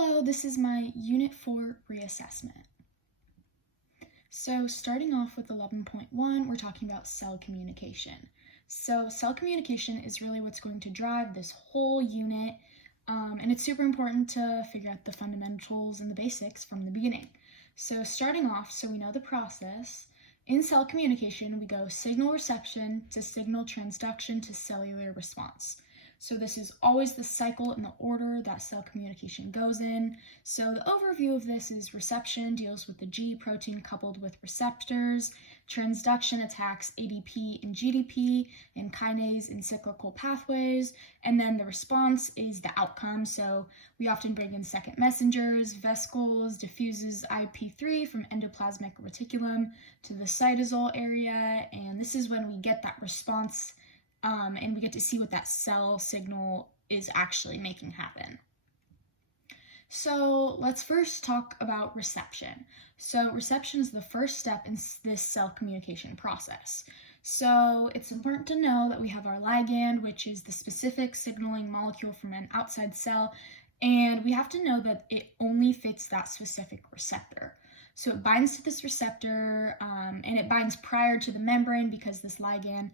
Hello, this is my Unit 4 reassessment. So starting off with 11.1, we're talking about cell communication. So cell communication is really what's going to drive this whole unit, and it's super important to figure out the fundamentals and the basics from the beginning. So starting off, so we know the process. In cell communication, we go signal reception to signal transduction to cellular response. So this is always the cycle and the order that cell communication goes in. So the overview of this is reception deals with the G protein coupled with receptors, transduction attacks ADP and GDP, and kinase and cyclical pathways, and then the response is the outcome. So we often bring in second messengers, vesicles, diffuses IP3 from endoplasmic reticulum to the cytosol area, and this is when we get that response and we get to see what that cell signal is actually making happen. So let's first talk about reception. So reception is the first step in this cell communication process. So it's important to know that we have our ligand, which is the specific signaling molecule from an outside cell, and we have to know that it only fits that specific receptor. So it binds to this receptor, and it binds prior to the membrane because this ligand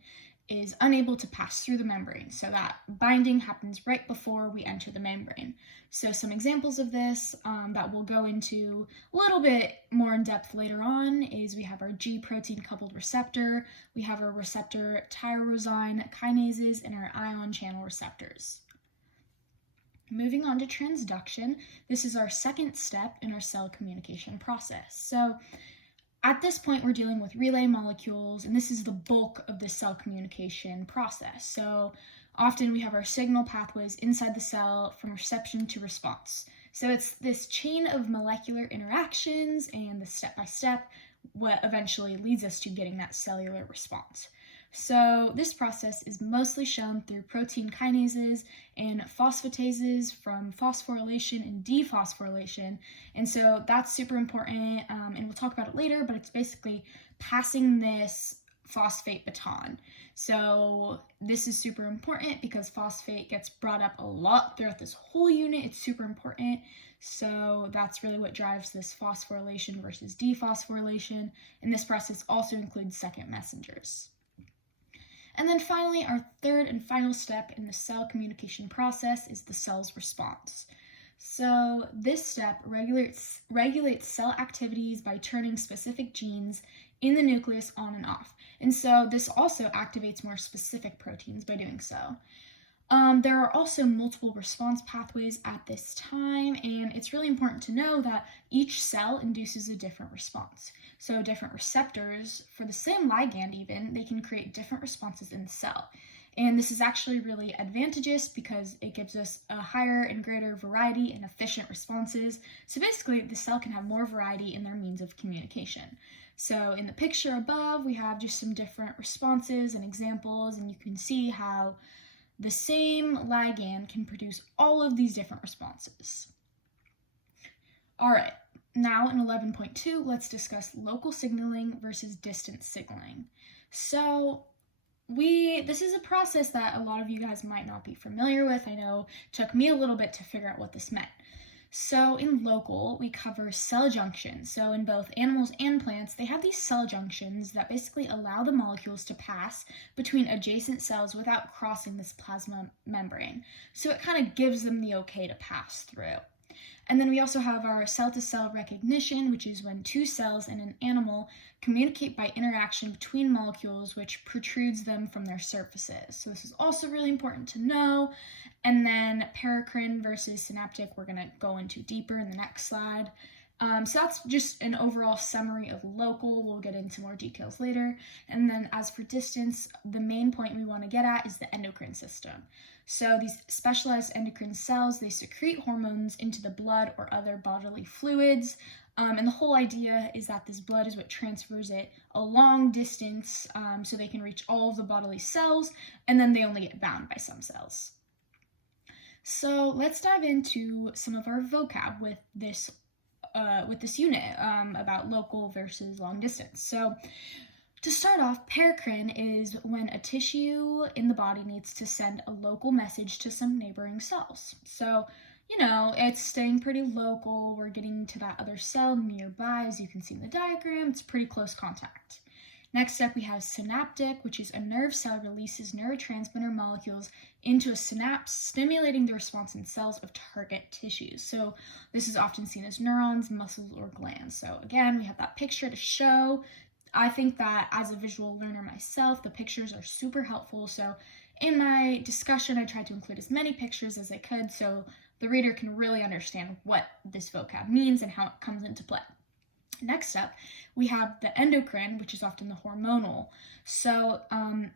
is unable to pass through the membrane. So that binding happens right before we enter the membrane. So some examples of this that we'll go into a little bit more in depth later on is we have our G protein coupled receptor, we have our receptor tyrosine kinases, and our ion channel receptors. Moving on to transduction, this is our second step in our cell communication process. So at this point, we're dealing with relay molecules, and this is the bulk of the cell communication process. So often we have our signal pathways inside the cell from reception to response. So it's this chain of molecular interactions and the step-by-step what eventually leads us to getting that cellular response. So this process is mostly shown through protein kinases and phosphatases from phosphorylation and dephosphorylation. And so that's super important, and we'll talk about it later, but it's basically passing this phosphate baton. So this is super important because phosphate gets brought up a lot throughout this whole unit. It's super important. So that's really what drives this phosphorylation versus dephosphorylation. And this process also includes second messengers. And then finally, our third and final step in the cell communication process is the cell's response. So this step regulates cell activities by turning specific genes in the nucleus on and off. And so this also activates more specific proteins by doing so. There are also multiple response pathways at this time, and it's really important to know that each cell induces a different response. So different receptors for the same ligand even, they can create different responses in the cell. And this is actually really advantageous because it gives us a higher and greater variety and efficient responses. So basically, the cell can have more variety in their means of communication. So in the picture above, we have just some different responses and examples, and you can see how the same ligand can produce all of these different responses. All right, now in 11.2, let's discuss local signaling versus distance signaling. So this is a process that a lot of you guys might not be familiar with. I know it took me a little bit to figure out what this meant. So in local, we cover cell junctions. So in both animals and plants, they have these cell junctions that basically allow the molecules to pass between adjacent cells without crossing this plasma membrane. So it kind of gives them the okay to pass through. And then we also have our cell-to-cell recognition, which is when two cells in an animal communicate by interaction between molecules, which protrudes them from their surfaces. So this is also really important to know. And then paracrine versus synaptic, we're going to go into deeper in the next slide. So that's just an overall summary of local. We'll get into more details later. And then as for distance, the main point we want to get at is the endocrine system. So these specialized endocrine cells, they secrete hormones into the blood or other bodily fluids. And the whole idea is that this blood is what transfers it a long distance so they can reach all of the bodily cells, and then they only get bound by some cells. So let's dive into some of our vocab with this unit about local versus long distance. So to start off, paracrine is when a tissue in the body needs to send a local message to some neighboring cells. So it's staying pretty local. We're getting to that other cell nearby, as you can see in the diagram. It's pretty close contact. Next up, we have synaptic, which is a nerve cell releases neurotransmitter molecules into a synapse, stimulating the response in cells of target tissues. So this is often seen as neurons, muscles, or glands. So again, we have that picture to show. I think that as a visual learner myself, the pictures are super helpful. So in my discussion, I tried to include as many pictures as I could so the reader can really understand what this vocab means and how it comes into play. Next up, we have the endocrine, which is often the hormonal. So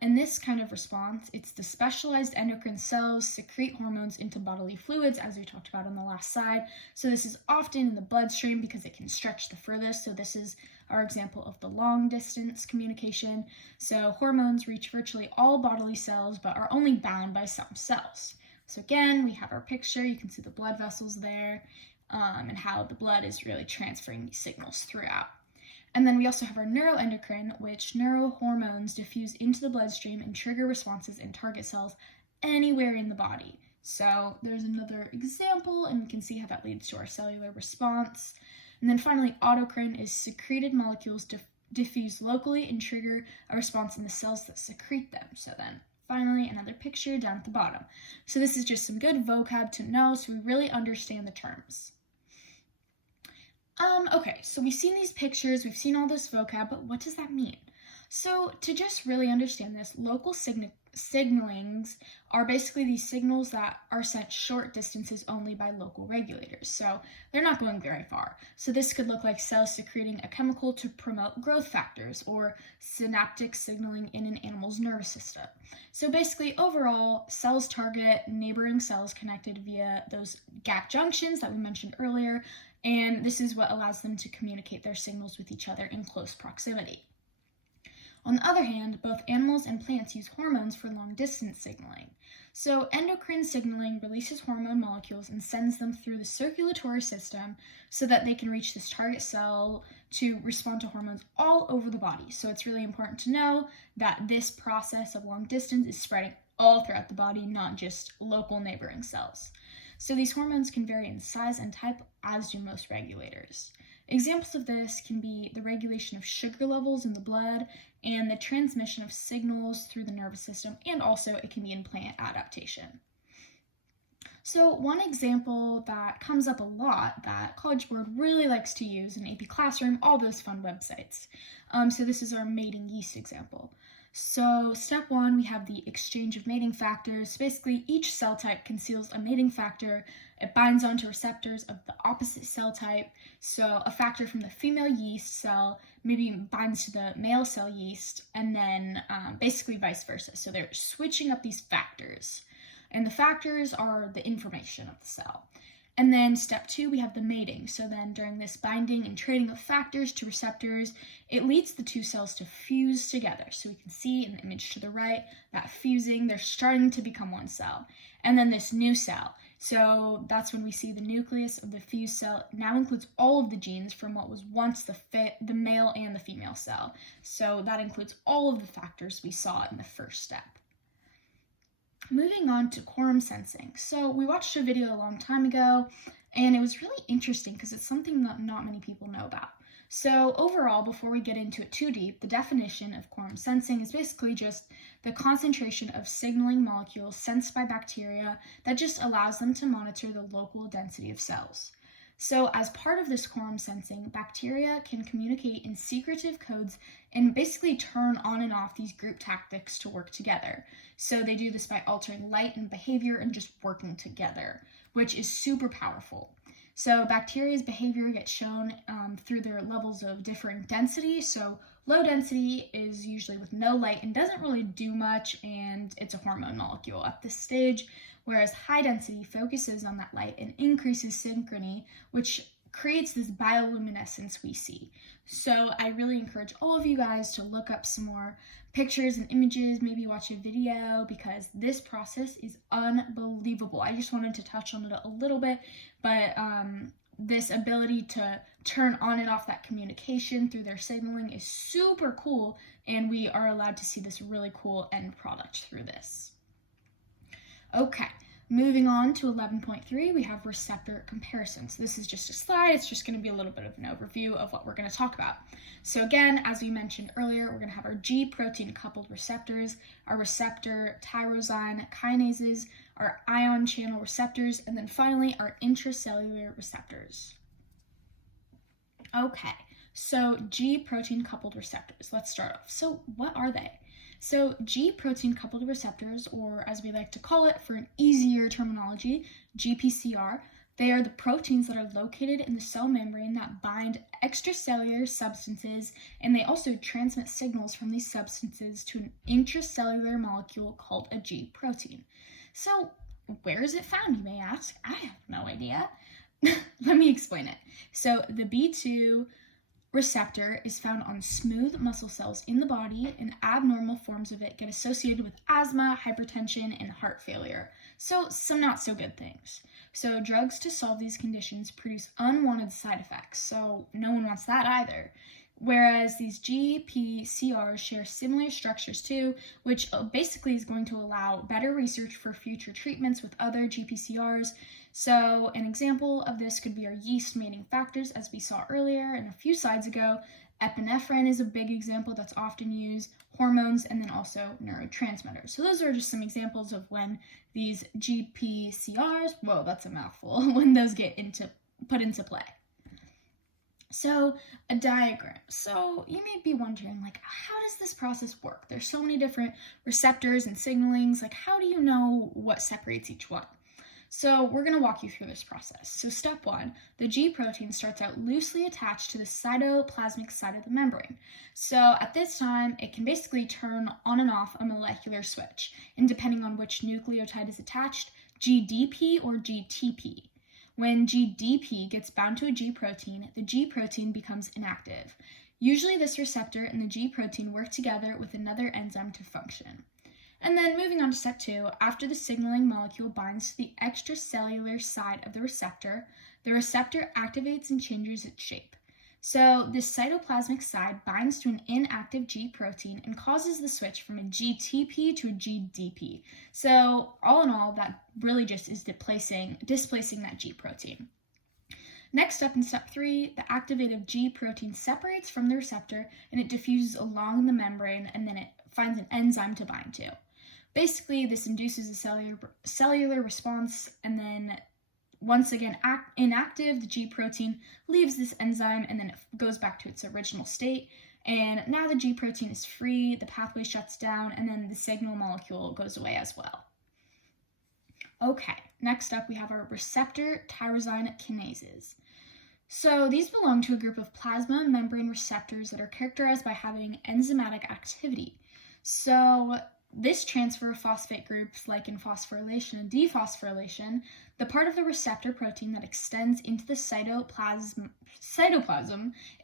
in this kind of response, it's the specialized endocrine cells secrete hormones into bodily fluids, as we talked about on the last slide. So this is often in the bloodstream because it can stretch the furthest. So this is our example of the long distance communication. So hormones reach virtually all bodily cells, but are only bound by some cells. So again, we have our picture. You can see the blood vessels there. And how the blood is really transferring these signals throughout. And then we also have our neuroendocrine, which neurohormones diffuse into the bloodstream and trigger responses in target cells anywhere in the body. So there's another example, and we can see how that leads to our cellular response. And then finally, autocrine is secreted molecules diffuse locally and trigger a response in the cells that secrete them. So then finally, another picture down at the bottom. So this is just some good vocab to know so we really understand the terms. Okay, so we've seen these pictures, we've seen all this vocab, but what does that mean? So to just really understand this, local signalings are basically these signals that are sent short distances only by local regulators. So they're not going very far. So this could look like cells secreting a chemical to promote growth factors or synaptic signaling in an animal's nervous system. So basically, overall, cells target neighboring cells connected via those gap junctions that we mentioned earlier, and this is what allows them to communicate their signals with each other in close proximity. On the other hand, both animals and plants use hormones for long-distance signaling. So endocrine signaling releases hormone molecules and sends them through the circulatory system so that they can reach this target cell to respond to hormones all over the body. So it's really important to know that this process of long distance is spreading all throughout the body, not just local neighboring cells. So these hormones can vary in size and type, as do most regulators. Examples of this can be the regulation of sugar levels in the blood and the transmission of signals through the nervous system, and also it can be in plant adaptation. So one example that comes up a lot that College Board really likes to use in AP Classroom, all those fun websites. So this is our mating yeast example. So step one, we have the exchange of mating factors. Basically, each cell type conceals a mating factor. It binds onto receptors of the opposite cell type. So a factor from the female yeast cell maybe binds to the male cell yeast, and then basically vice versa. So they're switching up these factors. And the factors are the information of the cell. And then step two, we have the mating. So then during this binding and trading of factors to receptors, it leads the two cells to fuse together. So we can see in the image to the right that fusing, they're starting to become one cell. And then this new cell. So that's when we see the nucleus of the fused cell now includes all of the genes from what was once the male and the female cell. So that includes all of the factors we saw in the first step. Moving on to quorum sensing. So we watched a video a long time ago, and it was really interesting because it's something that not many people know about. So overall, before we get into it too deep, the definition of quorum sensing is basically just the concentration of signaling molecules sensed by bacteria that just allows them to monitor the local density of cells. So as part of this quorum sensing, bacteria can communicate in secretive codes and basically turn on and off these group tactics to work together. So they do this by altering light and behavior and just working together, which is super powerful. So bacteria's behavior gets shown through their levels of differing density. So low density is usually with no light and doesn't really do much, and it's a hormone molecule at this stage, whereas high density focuses on that light and increases synchrony, which creates this bioluminescence we see. So I really encourage all of you guys to look up some more pictures and images, maybe watch a video, because this process is unbelievable. I just wanted to touch on it a little bit, but this ability to turn on and off that communication through their signaling is super cool, and we are allowed to see this really cool end product through this. Okay, Moving on to 11.3, we have receptor comparisons. This is just a slide. It's just going to be a little bit of an overview of what we're going to talk about. So again, as we mentioned earlier, we're going to have our G protein coupled receptors, our receptor tyrosine kinases, our ion channel receptors, and then finally our intracellular receptors. Okay, so G protein coupled receptors. Let's start off. So what are they? So G protein coupled receptors, or as we like to call it for an easier terminology, GPCR, they are the proteins that are located in the cell membrane that bind extracellular substances, and they also transmit signals from these substances to an intracellular molecule called a G protein. So where is it found, you may ask? I have no idea. Let me explain it. So the B2 receptor is found on smooth muscle cells in the body, and abnormal forms of it get associated with asthma, hypertension, and heart failure. So some not so good things. So drugs to solve these conditions produce unwanted side effects, so no one wants that either. Whereas these GPCRs share similar structures too, which basically is going to allow better research for future treatments with other GPCRs. So an example of this could be our yeast mating factors, as we saw earlier and a few slides ago. Epinephrine is a big example that's often used, hormones, and then also neurotransmitters. So those are just some examples of when these GPCRs, whoa, that's a mouthful, when those get put into play. So a diagram. So you may be wondering, like, how does this process work? There's so many different receptors and signalings. Like, how do you know what separates each one? So we're going to walk you through this process. So step 1, the G protein starts out loosely attached to the cytoplasmic side of the membrane. So at this time, it can basically turn on and off a molecular switch, and depending on which nucleotide is attached, GDP or GTP. When GDP gets bound to a G protein, the G protein becomes inactive. Usually this receptor and the G protein work together with another enzyme to function. And then moving on to step 2, after the signaling molecule binds to the extracellular side of the receptor activates and changes its shape. So this cytoplasmic side binds to an inactive G protein and causes the switch from a GTP to a GDP. So all in all, that really just is displacing that G protein. Next up in step 3, the activated G protein separates from the receptor and it diffuses along the membrane, and then it finds an enzyme to bind to. Basically, this induces a cellular response, and then once again inactive, the G protein leaves this enzyme and then it goes back to its original state. And now the G protein is free, the pathway shuts down, and then the signal molecule goes away as well. Okay, next up we have our receptor tyrosine kinases. So these belong to a group of plasma membrane receptors that are characterized by having enzymatic activity. So this transfer of phosphate groups, like in phosphorylation and dephosphorylation, the part of the receptor protein that extends into the cytoplasm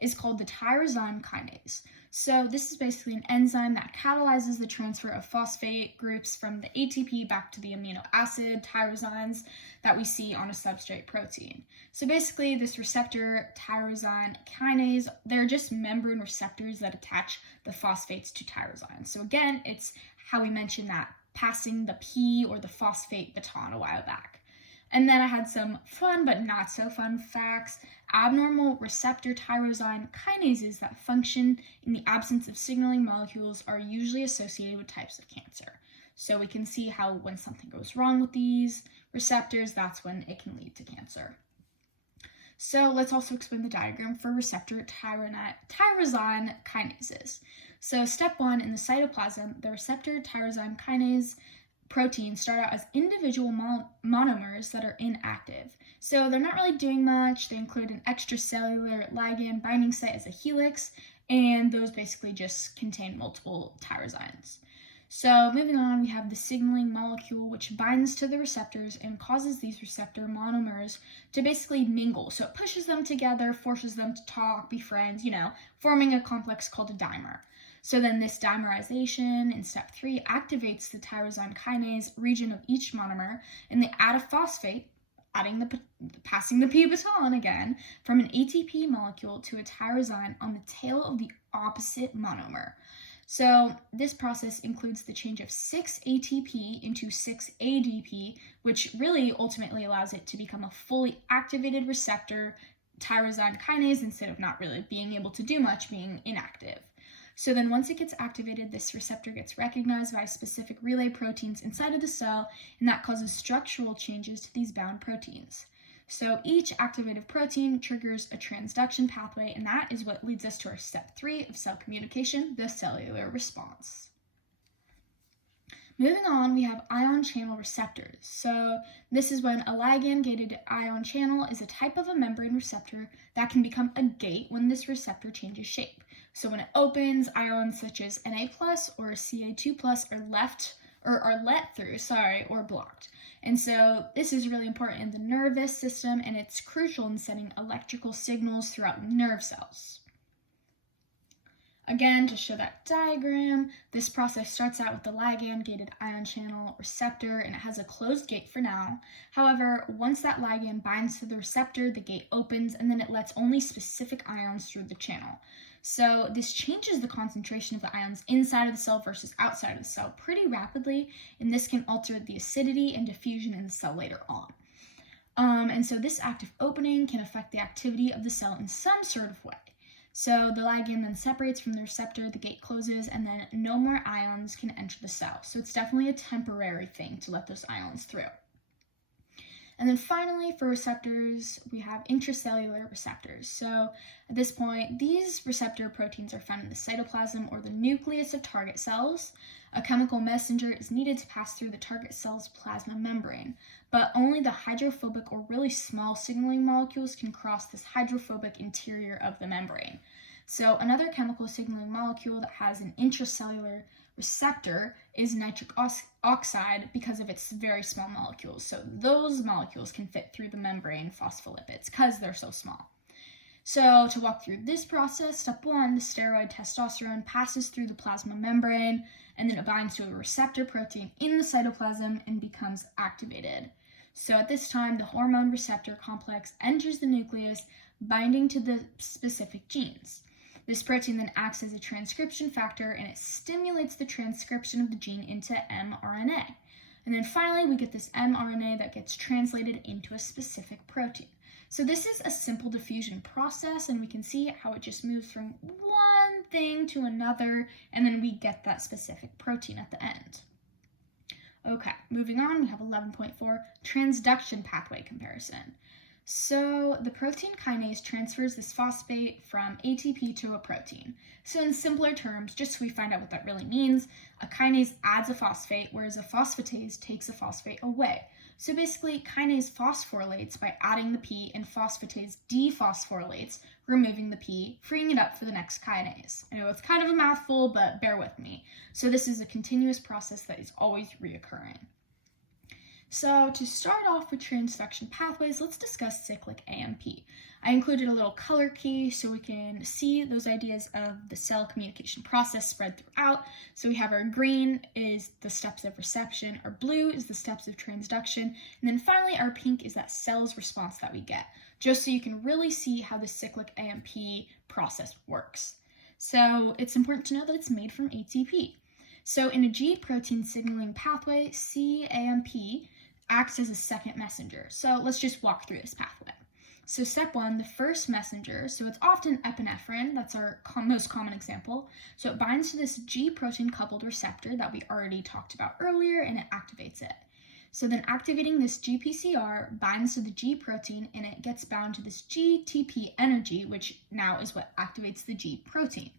is called the tyrosine kinase. So this is basically an enzyme that catalyzes the transfer of phosphate groups from the ATP back to the amino acid tyrosines that we see on a substrate protein. So basically this receptor tyrosine kinase, they're just membrane receptors that attach the phosphates to tyrosine. So again, it's how we mentioned that passing the P or the phosphate baton a while back. And then I had some fun but not so fun facts. Abnormal receptor tyrosine kinases that function in the absence of signaling molecules are usually associated with types of cancer. So we can see how when something goes wrong with these receptors, that's when it can lead to cancer. So let's also explain the diagram for receptor tyrosine kinases. So step 1, in the cytoplasm, the receptor tyrosine kinase proteins start out as individual monomers that are inactive. So they're not really doing much. They include an extracellular ligand binding site as a helix, and those basically just contain multiple tyrosines. So moving on, we have the signaling molecule, which binds to the receptors and causes these receptor monomers to basically mingle. So it pushes them together, forces them to talk, be friends, forming a complex called a dimer. So then this dimerization in step 3 activates the tyrosine kinase region of each monomer, and they add a phosphate, passing the P baton again, from an ATP molecule to a tyrosine on the tail of the opposite monomer. So this process includes the change of 6 ATP into 6 ADP, which really ultimately allows it to become a fully activated receptor tyrosine kinase instead of not really being able to do much, being inactive. So then once it gets activated, this receptor gets recognized by specific relay proteins inside of the cell, and that causes structural changes to these bound proteins. So each activated protein triggers a transduction pathway, and that is what leads us to our step 3 of cell communication, the cellular response. Moving on, we have ion channel receptors. So this is when a ligand-gated ion channel is a type of a membrane receptor that can become a gate when this receptor changes shape. So when it opens, ions such as Na+ or Ca2+ are let through, or blocked. And so this is really important in the nervous system, and it's crucial in sending electrical signals throughout nerve cells. Again, to show that diagram, this process starts out with the ligand-gated ion channel receptor, and it has a closed gate for now. However, once that ligand binds to the receptor, the gate opens, and then it lets only specific ions through the channel. So this changes the concentration of the ions inside of the cell versus outside of the cell pretty rapidly, and this can alter the acidity and diffusion in the cell later on. And so this active opening can affect the activity of the cell in some sort of way. So the ligand then separates from the receptor, the gate closes, and then no more ions can enter the cell. So it's definitely a temporary thing to let those ions through. And then finally, for receptors, we have intracellular receptors. So at this point, these receptor proteins are found in the cytoplasm or the nucleus of target cells. A chemical messenger is needed to pass through the target cell's plasma membrane, but only the hydrophobic or really small signaling molecules can cross this hydrophobic interior of the membrane. So another chemical signaling molecule that has an intracellular receptor is nitric oxide because of its very small molecules. So those molecules can fit through the membrane phospholipids because they're so small. So to walk through this process, step 1, the steroid testosterone passes through the plasma membrane, and then it binds to a receptor protein in the cytoplasm and becomes activated. So at this time, the hormone receptor complex enters the nucleus, binding to the specific genes. This protein then acts as a transcription factor, and it stimulates the transcription of the gene into mRNA. And then finally, we get this mRNA that gets translated into a specific protein. So this is a simple diffusion process, and we can see how it just moves from one thing to another, and then we get that specific protein at the end. Okay, moving on, we have 11.4, transduction pathway comparison. So the protein kinase transfers this phosphate from ATP to a protein. So in simpler terms, just so we find out what that really means, a kinase adds a phosphate, whereas a phosphatase takes a phosphate away. So basically, kinase phosphorylates by adding the P, and phosphatase dephosphorylates, removing the P, freeing it up for the next kinase. I know it's kind of a mouthful, but bear with me. So this is a continuous process that is always reoccurring. So to start off with transduction pathways, let's discuss cyclic AMP. I included a little color key so we can see those ideas of the cell communication process spread throughout. So we have our green is the steps of reception, our blue is the steps of transduction, and then finally our pink is that cell's response that we get, just so you can really see how the cyclic AMP process works. So it's important to know that it's made from ATP. So in a G protein signaling pathway, CAMP acts as a second messenger. So let's just walk through this pathway. So step 1, the first messenger, so it's often epinephrine, that's our most common example. So it binds to this G protein coupled receptor that we already talked about earlier, and it activates it. So then activating this GPCR binds to the G protein, and it gets bound to this GTP energy, which now is what activates the G protein.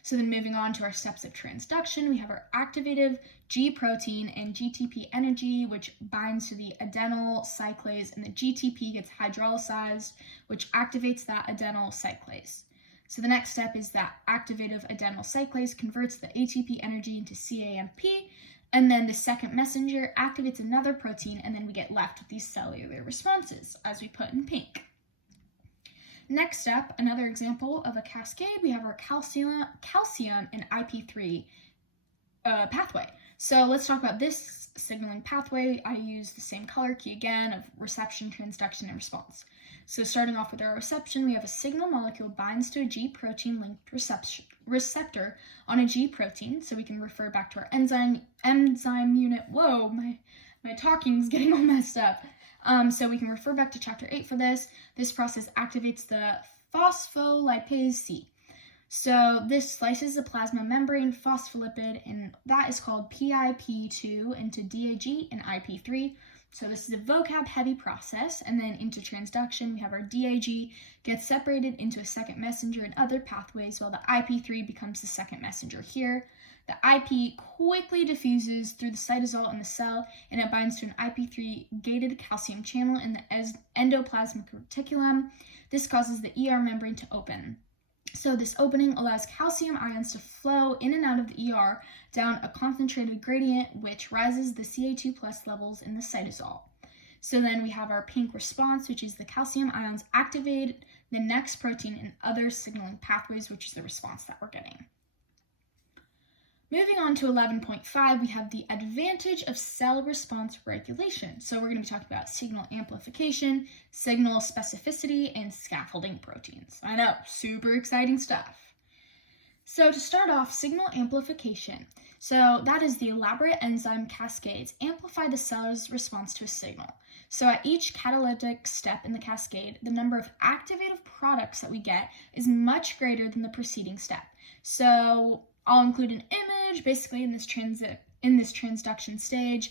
So then moving on to our steps of transduction, we have our activative G protein and GTP energy, which binds to the adenyl cyclase, and the GTP gets hydrolyzed, which activates that adenyl cyclase. So the next step is that activative adenyl cyclase converts the ATP energy into CAMP, and then the second messenger activates another protein, and then we get left with these cellular responses, as we put in pink. Next up, another example of a cascade, we have our calcium and IP3 pathway. So let's talk about this signaling pathway. I use the same color key again of reception, transduction, and response. So starting off with our reception, we have a signal molecule binds to a G protein linked receptor on a G protein. So we can refer back to our enzyme unit. Whoa, my talking's getting all messed up. So we can refer back to chapter 8 for this. This process activates the phospholipase C. So this slices the plasma membrane phospholipid, and that is called PIP2 into DAG and IP3. So this is a vocab-heavy process, and then into transduction, we have our DAG gets separated into a second messenger and other pathways, while the IP3 becomes the second messenger here. The IP quickly diffuses through the cytosol in the cell, and it binds to an IP3-gated calcium channel in the endoplasmic reticulum. This causes the ER membrane to open. So this opening allows calcium ions to flow in and out of the ER down a concentrated gradient, which rises the Ca2+ levels in the cytosol. So then we have our pink response, which is the calcium ions activate the next protein and other signaling pathways, which is the response that we're getting. Moving on to 11.5, we have the advantage of cell response regulation. So we're going to be talking about signal amplification, signal specificity, and scaffolding proteins. I know, super exciting stuff. So to start off, signal amplification. So that is the elaborate enzyme cascades amplify the cell's response to a signal. So at each catalytic step in the cascade, the number of activative products that we get is much greater than the preceding step. So I'll include an image basically in this transduction stage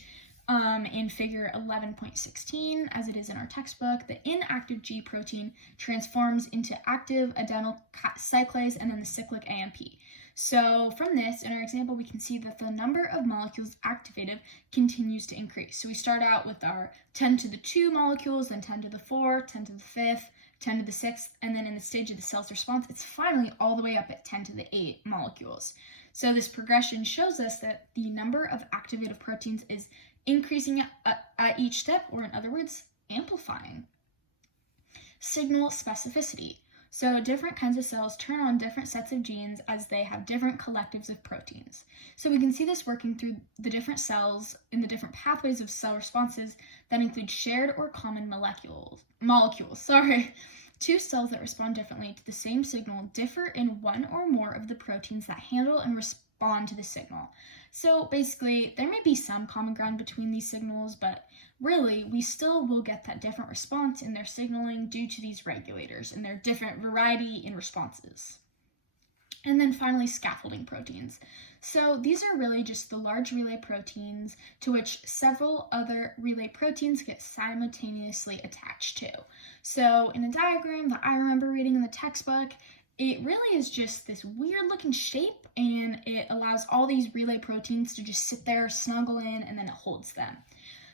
in figure 11.16 as it is in our textbook. The inactive G protein transforms into active adenyl cyclase and then the cyclic AMP. So from this, in our example, we can see that the number of molecules activated continues to increase. So we start out with our 10 to the 2 molecules, then 10 to the 4, 10 to the 5th, 10 to the 6th, and then in the stage of the cell's response, it's finally all the way up at 10 to the 8 molecules. So this progression shows us that the number of activative proteins is increasing at each step, or in other words, amplifying. Signal specificity. So different kinds of cells turn on different sets of genes as they have different collectives of proteins. So we can see this working through the different cells in the different pathways of cell responses that include shared or common molecules. Two cells that respond differently to the same signal differ in one or more of the proteins that handle and respond to the signal. So basically, there may be some common ground between these signals, but really, we still will get that different response in their signaling due to these regulators and their different variety in responses. And then finally, scaffolding proteins. So these are really just the large relay proteins to which several other relay proteins get simultaneously attached to. So in a diagram that I remember reading in the textbook, it really is just this weird looking shape, and it allows all these relay proteins to just sit there, snuggle in, and then it holds them.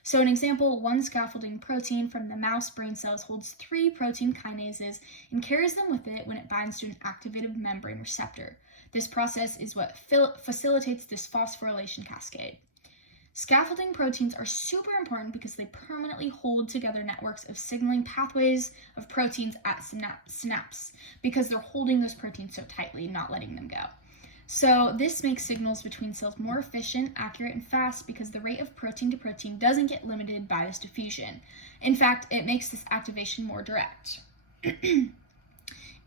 So an example, one scaffolding protein from the mouse brain cells holds 3 protein kinases and carries them with it when it binds to an activated membrane receptor. This process is what facilitates this phosphorylation cascade. Scaffolding proteins are super important because they permanently hold together networks of signaling pathways of proteins at synapse because they're holding those proteins so tightly, not letting them go. So this makes signals between cells more efficient, accurate, and fast because the rate of protein to protein doesn't get limited by this diffusion. In fact, it makes this activation more direct.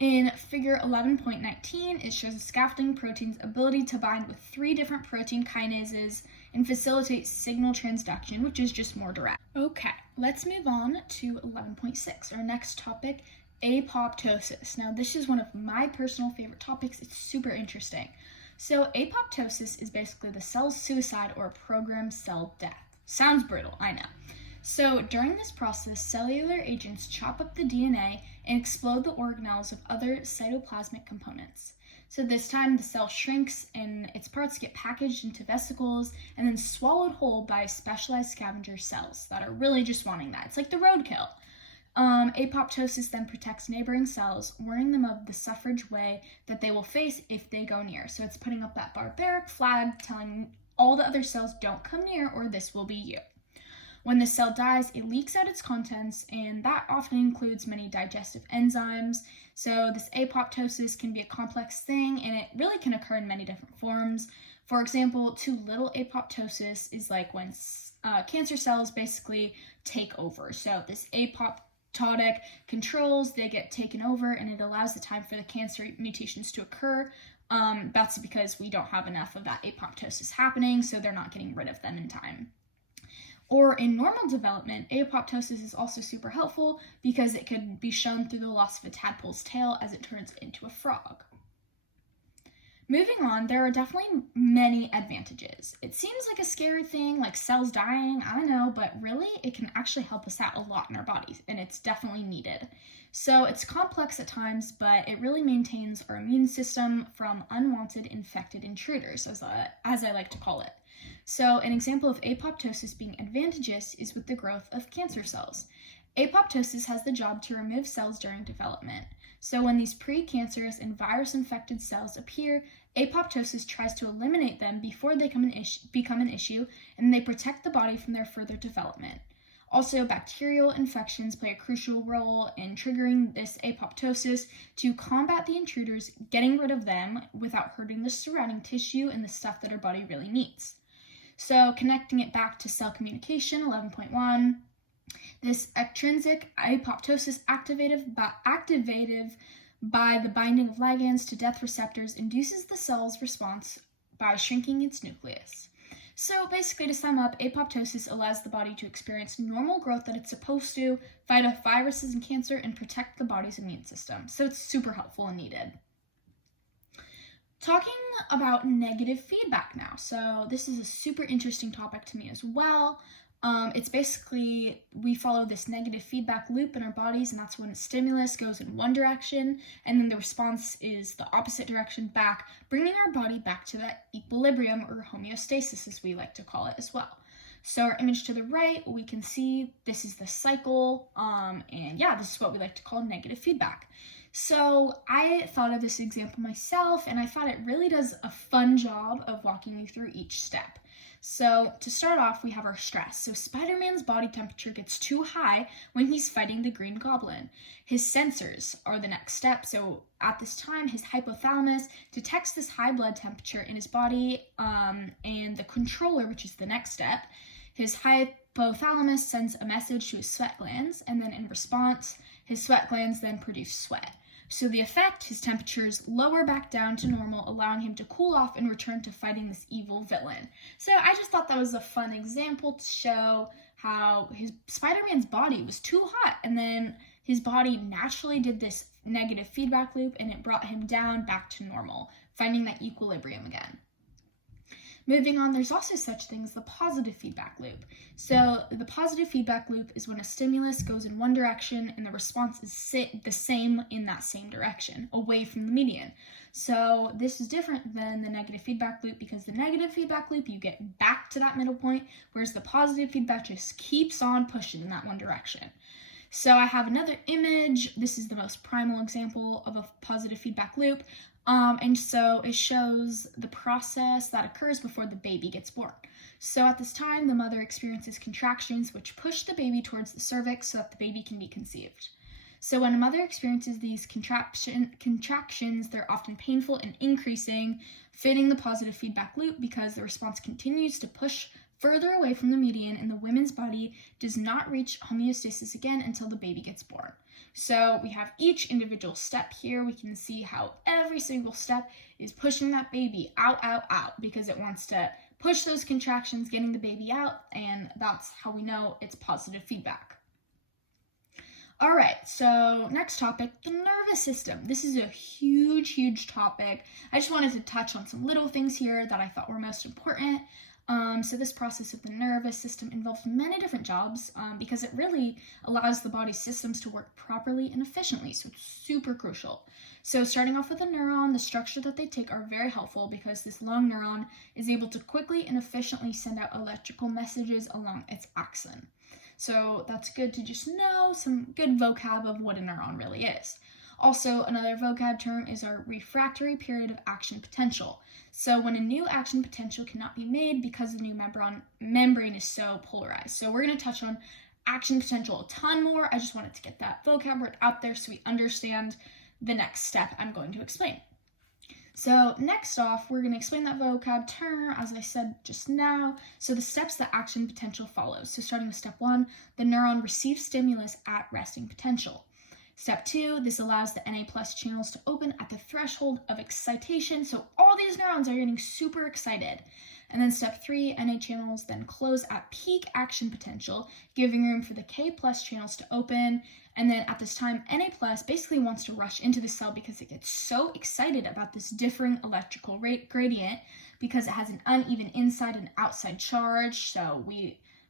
In figure 11.19, it shows a scaffolding protein's ability to bind with 3 different protein kinases and facilitate signal transduction, which is just more direct. Okay, let's move on to 11.6, our next topic, apoptosis. Now, this is one of my personal favorite topics. It's super interesting. So apoptosis is basically the cell's suicide or programmed cell death. Sounds brutal, I know. So during this process, cellular agents chop up the DNA and explode the organelles of other cytoplasmic components. So this time the cell shrinks and its parts get packaged into vesicles and then swallowed whole by specialized scavenger cells that are really just wanting that. It's like the roadkill. Apoptosis then protects neighboring cells, warning them of the suffrage way that they will face if they go near. So it's putting up that barbaric flag telling all the other cells don't come near or this will be you. When the cell dies, it leaks out its contents, and that often includes many digestive enzymes. So this apoptosis can be a complex thing, and it really can occur in many different forms. For example, too little apoptosis is like when cancer cells basically take over. So this apoptotic controls, they get taken over, and it allows the time for the cancer mutations to occur. That's because we don't have enough of that apoptosis happening, so they're not getting rid of them in time. Or in normal development, apoptosis is also super helpful because it could be shown through the loss of a tadpole's tail as it turns into a frog. Moving on, there are definitely many advantages. It seems like a scary thing, like cells dying, I don't know, but really it can actually help us out a lot in our bodies, and it's definitely needed. So it's complex at times, but it really maintains our immune system from unwanted infected intruders, as I like to call it. So an example of apoptosis being advantageous is with the growth of cancer cells. Apoptosis has the job to remove cells during development. So when these precancerous and virus-infected cells appear, apoptosis tries to eliminate them before they become an issue, and they protect the body from their further development. Also, bacterial infections play a crucial role in triggering this apoptosis to combat the intruders, getting rid of them without hurting the surrounding tissue and the stuff that our body really needs. So connecting it back to cell communication, 11.1, this extrinsic apoptosis activated by the binding of ligands to death receptors induces the cell's response by shrinking its nucleus. So basically, to sum up, apoptosis allows the body to experience normal growth that it's supposed to, fight off viruses and cancer, and protect the body's immune system. So it's super helpful and needed. Talking about negative feedback now. So this is a super interesting topic to me as well. It's basically, we follow this negative feedback loop in our bodies, and that's when a stimulus goes in one direction, and then the response is the opposite direction back, bringing our body back to that equilibrium or homeostasis, as we like to call it as well. So our image to the right, we can see this is the cycle, and yeah, this is what we like to call negative feedback. So I thought of this example myself, and I thought it really does a fun job of walking you through each step. So to start off, we have our stress. So Spider-Man's body temperature gets too high when he's fighting the Green Goblin. His sensors are the next step. So at this time, his hypothalamus detects this high blood temperature in his body, and the controller, which is the next step, his hypothalamus sends a message to his sweat glands, and then in response, his sweat glands then produce sweat. So the effect, his temperatures lower back down to normal, allowing him to cool off and return to fighting this evil villain. So I just thought that was a fun example to show how his Spider-Man's body was too hot, and then his body naturally did this negative feedback loop, and it brought him down back to normal, finding that equilibrium again. Moving on, there's also such thing as the positive feedback loop. So the positive feedback loop is when a stimulus goes in one direction and the response is the same in that same direction, away from the median. So this is different than the negative feedback loop, because the negative feedback loop, you get back to that middle point, whereas the positive feedback just keeps on pushing in that one direction. So I have another image. This is the most primal example of a positive feedback loop. And so it shows the process that occurs before the baby gets born. So at this time, the mother experiences contractions which push the baby towards the cervix so that the baby can be conceived. So when a mother experiences these contractions, they're often painful and increasing, fitting the positive feedback loop because the response continues to push further away from the median, and the woman's body does not reach homeostasis again until the baby gets born. So we have each individual step here. We can see how every single step is pushing that baby out, because it wants to push those contractions, getting the baby out, and that's how we know it's positive feedback. All right, so next topic, the nervous system. This is a huge topic. I just wanted to touch on some little things here that I thought were most important. So this process of the nervous system involves many different jobs because it really allows the body's systems to work properly and efficiently, so it's super crucial. So starting off with a neuron, the structure that they take are very helpful because this long neuron is able to quickly and efficiently send out electrical messages along its axon. So that's good to just know some good vocab of what a neuron really is. Also, another vocab term is our refractory period of action potential. So when a new action potential cannot be made because the new membrane is so polarized. So we're going to touch on action potential a ton more. I just wanted to get that vocab word out there so we understand the next step I'm going to explain. So next off, we're going to explain that vocab term, as I said just now. So the steps that action potential follows. So starting with step 1, the neuron receives stimulus at resting potential. Step 2, this allows the Na plus channels to open at the threshold of excitation. So all these neurons are getting super excited. And then step 3, Na channels then close at peak action potential, giving room for the K plus channels to open. And then at this time, Na plus basically wants to rush into the cell because it gets so excited about this differing electrical gradient because it has an uneven inside and outside charge. So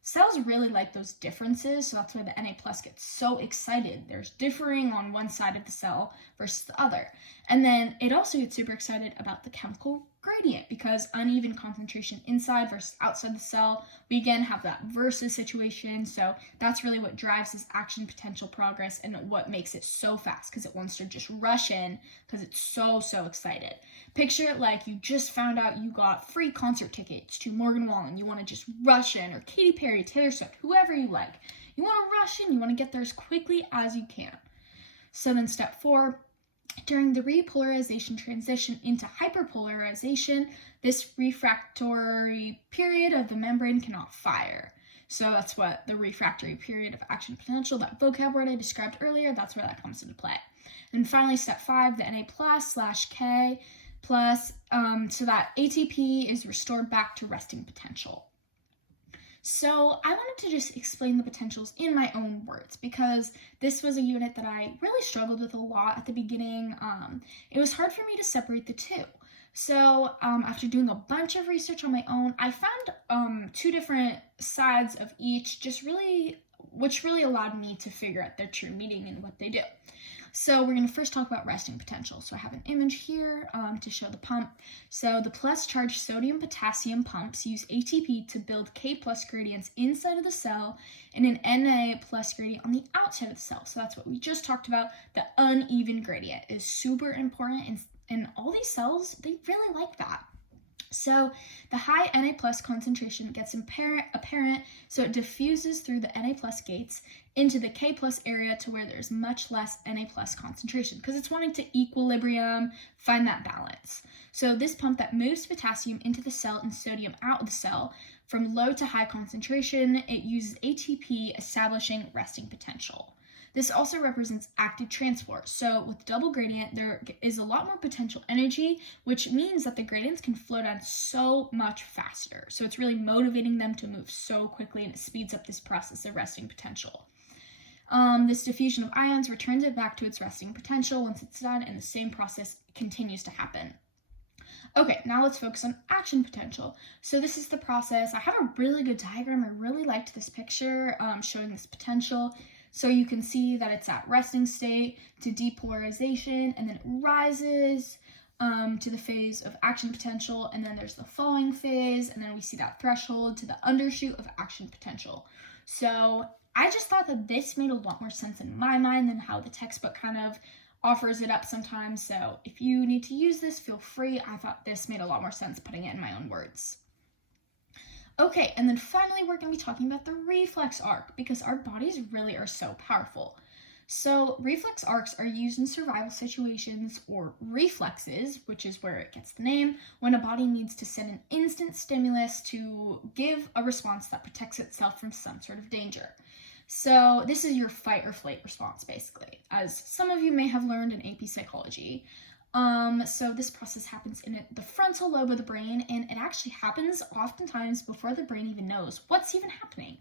cells really like those differences, so that's why the Na plus gets so excited. There's differing on one side of the cell versus the other. And then it also gets super excited about the chemical gradient because uneven concentration inside versus outside the cell. We again have that versus situation, so that's really what drives this action potential progress and what makes it so fast because it wants to just rush in because it's so excited. Picture it like you just found out you got free concert tickets to Morgan Wallen. You want to just rush in, or Katy Perry, Taylor Swift, whoever you like. You want to rush in, you want to get there as quickly as you can. So then step 4, during the repolarization transition into hyperpolarization, this refractory period of the membrane cannot fire. So that's what the refractory period of action potential, that vocab word I described earlier, that's where that comes into play. And finally, step 5, the Na plus / K plus, so that ATP is restored back to resting potential. So I wanted to just explain the potentials in my own words because this was a unit that I really struggled with a lot at the beginning. It was hard for me to separate the two. So after doing a bunch of research on my own, I found 2 different sides of each, which really allowed me to figure out their true meaning and what they do. So we're going to first talk about resting potential. So I have an image here to show the pump. So the plus charged sodium-potassium pumps use ATP to build K plus gradients inside of the cell and an Na plus gradient on the outside of the cell. So that's what we just talked about. The uneven gradient is super important, and all these cells, they really like that. So the high Na plus concentration gets apparent, so it diffuses through the Na plus gates into the K plus area to where there's much less Na plus concentration because it's wanting to equilibrium, find that balance. So this pump that moves potassium into the cell and sodium out of the cell from low to high concentration, it uses ATP, establishing resting potential. This also represents active transport. So with double gradient, there is a lot more potential energy, which means that the gradients can flow down so much faster. So it's really motivating them to move so quickly, and it speeds up this process of resting potential. This diffusion of ions returns it back to its resting potential once it's done, and the same process continues to happen. Okay, now let's focus on action potential. So this is the process. I have a really good diagram. I really liked this picture showing this potential. So you can see that it's at resting state to depolarization, and then it rises to the phase of action potential, and then there's the falling phase, and then we see that threshold to the undershoot of action potential. So I just thought that this made a lot more sense in my mind than how the textbook kind of offers it up sometimes. So if you need to use this, feel free. I thought this made a lot more sense putting it in my own words. Okay, and then finally we're going to be talking about the reflex arc because our bodies really are so powerful. So reflex arcs are used in survival situations, or reflexes, which is where it gets the name, when a body needs to send an instant stimulus to give a response that protects itself from some sort of danger. So this is your fight or flight response, basically, as some of you may have learned in AP psychology. So this process happens in the frontal lobe of the brain, and it actually happens oftentimes before the brain even knows what's even happening.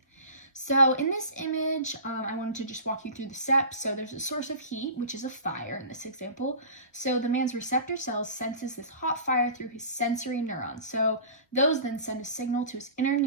So in this image, I wanted to just walk you through the steps. So there's a source of heat, which is a fire in this example. So the man's receptor cells senses this hot fire through his sensory neurons. So those then send a signal to his inner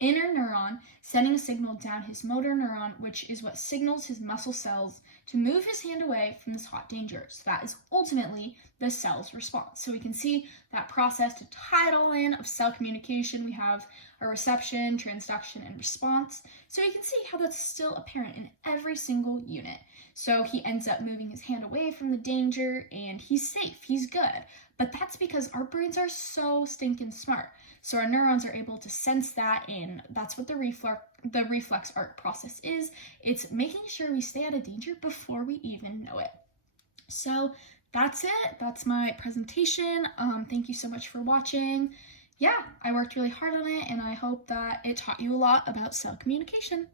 neuron, sending a signal down his motor neuron, which is what signals his muscle cells to move his hand away from this hot danger. So that is ultimately the cell's response. So we can see that process to tie it all in of cell communication. We have a reception, transduction, and response. So we can see how that's still apparent in every single unit. So he ends up moving his hand away from the danger, and he's safe, he's good. But that's because our brains are so stinking smart. So our neurons are able to sense that, and that's what the reflex arc process is. It's making sure we stay out of danger before we even know it. So that's it. That's my presentation. Thank you so much for watching. Yeah, I worked really hard on it, and I hope that it taught you a lot about cell communication.